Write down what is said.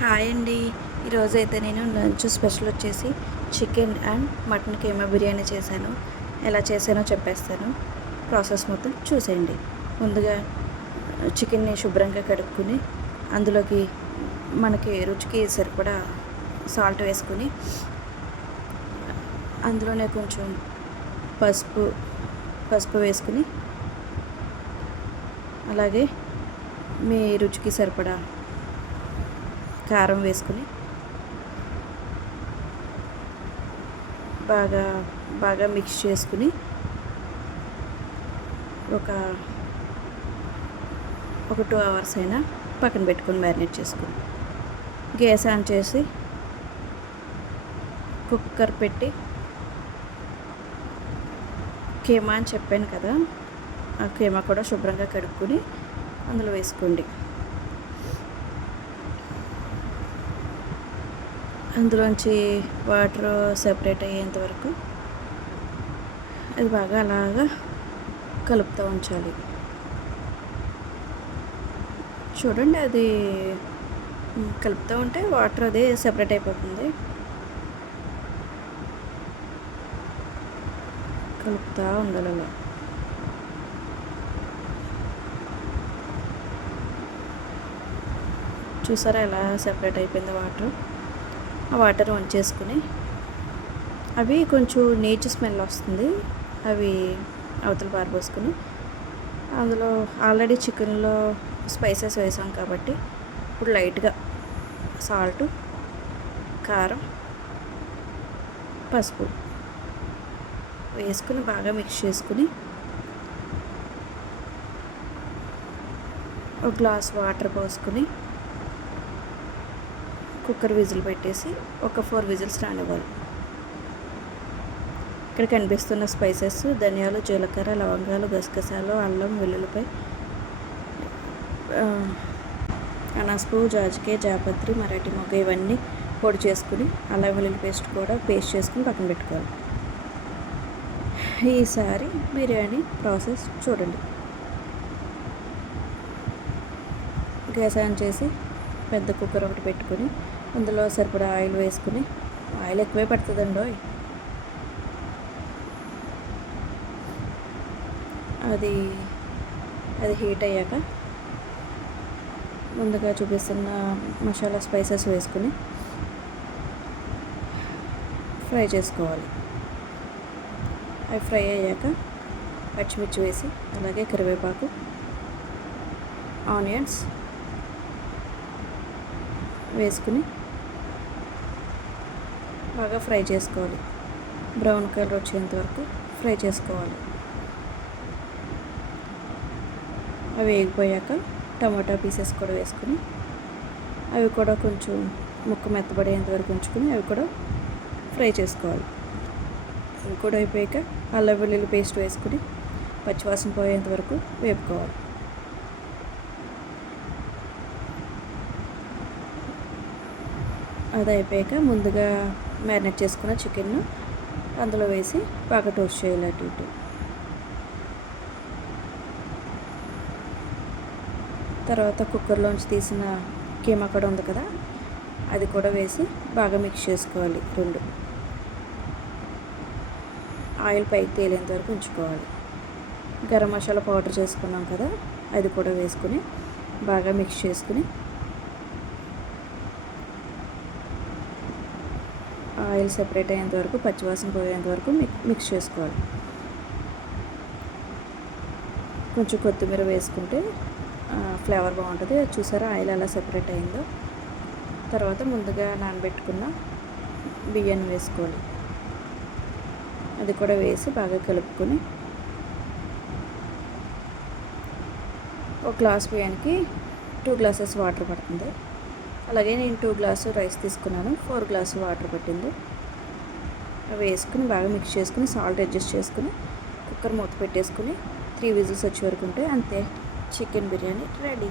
Hi అండి. ఈరోజైతే నేను లంచ్ స్పెషల్ వచ్చేసి chicken and mutton keema biryani చేశాను. ఎలా చేశానో చెప్పేస్తాను. ప్రాసెస్ మొత్తం చూసేయండి. ముందుగా చికెన్ని శుభ్రంగా కడుక్కుని అందులోకి మనకి రుచికి సరిపడా సాల్ట్ వేసుకుని అందులోనే కొంచెం పసుపు వేసుకుని అలాగే మీ రుచికి సరిపడా కారం వేసుకుని బాగా మిక్స్ చేసుకుని ఒక 2 అవర్స్ అయినా పక్కన పెట్టుకొని మ్యారినేట్ చేసుకుని గ్యాస్ ఆన్ చేసి కుక్కర్ పెట్టి కీమా అని చెప్పాను కదా, ఆ కీమా కూడా శుభ్రంగా కడుక్కొని అందులో వేసుకోండి. అందులోంచి వాటర్ సెపరేట్ అయ్యేంత వరకు అది బాగా అలాగా కలుపుతూ ఉంచాలి. చూడండి, అది కలుపుతూ ఉంటే వాటర్ అది సెపరేట్ అయిపోతుంది. కలుపుతూ ఉండాలి అలా. చూసారా ఎలా సెపరేట్ అయిపోయింది వాటర్. ఆ వాటర్ వంచేసుకుని అవి కొంచెం నీచు స్మెల్ వస్తుంది, అవి అవతల పారబోసుకుని అందులో ఆల్రెడీ చికెన్లో స్పైసెస్ వేసాం కాబట్టి ఇప్పుడు లైట్గా సాల్ట్, కారం, పసుపు వేసుకుని బాగా మిక్స్ చేసుకుని ఒక గ్లాస్ వాటర్ పోసుకుని కుక్కర్ విజిల్ పెట్టేసి ఒక 4 విజిల్స్ రానివ్వాలి. ఇక్కడ కనిపిస్తున్న స్పైసెస్ ధనియాలు, జీలకర్ర, లవంగాలు, గసగసాలు, అల్లం, వెల్లుల్లిపాయ, అనాసపువ్వు, జాజికాయ, జాపత్రి, మరాఠీ మొగ్గ ఇవన్నీ పొడి చేసుకుని అల్లం వెల్లుల్లి పేస్ట్ కూడా పేస్ట్ చేసుకుని పక్కన పెట్టుకోవాలి. ఈసారి బిర్యానీ ప్రాసెస్ చూడండి. గ్యాస్ ఆన్ చేసి పెద్ద కుక్కర్ ఒకటి పెట్టుకుని అందులో సరిపడా ఆయిల్ వేసుకుని, ఆయిల్ ఎక్కువే పడుతుందండి. అది హీట్ అయ్యాక ముందుగా చూపిస్తున్న మసాలా స్పైసెస్ వేసుకుని ఫ్రై చేసుకోవాలి. అవి ఫ్రై అయ్యాక పచ్చిమిర్చి వేసి అలాగే కరివేపాకు, ఆనియన్స్ వేసుకుని బాగా ఫ్రై చేసుకోవాలి. బ్రౌన్ కలర్ వచ్చేంత వరకు ఫ్రై చేసుకోవాలి. అవి వేగిపోయాక టమాటా పీసెస్ కూడా వేసుకుని అవి కూడా కొంచెం ముక్క మెత్తబడేంత వరకు ఉంచుకొని అవి కూడా ఫ్రై చేసుకోవాలి. అవి కూడా అయిపోయాక అల్లం వెల్లుల్లి పేస్ట్ వేసుకుని పచ్చివాసన పోయేంత వరకు వేపుకోవాలి. అది అయిపోయాక ముందుగా మ్యారినేట్ చేసుకున్న చికెన్ను అందులో వేసి బాగా టోస్ట్ చేయాలి అటు ఇటు. తర్వాత కుక్కర్లోంచి తీసిన కీమా కూడా ఉంది కదా, అది కూడా వేసి బాగా మిక్స్ చేసుకోవాలి. 2 ఆయిల్ పైకి తేలేంత వరకు ఉంచుకోవాలి. గరం మసాలా పౌడర్ చేసుకున్నాం కదా, అది కూడా వేసుకుని బాగా మిక్స్ చేసుకుని ఆయిల్ సెపరేట్ అయ్యేంత వరకు, పచ్చివాసన పోయేంత వరకు మిక్స్ చేసుకోవాలి. కొంచెం కొత్తిమీర వేసుకుంటే ఫ్లేవర్ బాగుంటుంది. అది చూసారా ఆయిల్ ఎలా సెపరేట్ అయిందో. తర్వాత ముందుగా నానబెట్టుకున్న బియ్యాన్ని వేసుకోవాలి. అది కూడా వేసి బాగా కలుపుకొని ఒక గ్లాస్ బియ్యానికి 2 గ్లాసెస్ వాటర్ పడుతుంది. అలాగే నేను 2 గ్లాసు రైస్ తీసుకున్నాను, 4 గ్లాసు వాటర్ పట్టింది. అవి వేసుకుని బాగా మిక్స్ చేసుకుని సాల్ట్ అడ్జస్ట్ చేసుకుని కుక్కర్ మూత పెట్టేసుకుని 3 విజిల్స్ వచ్చే వరకు ఉంటే అంతే, చికెన్ బిర్యానీ రెడీ.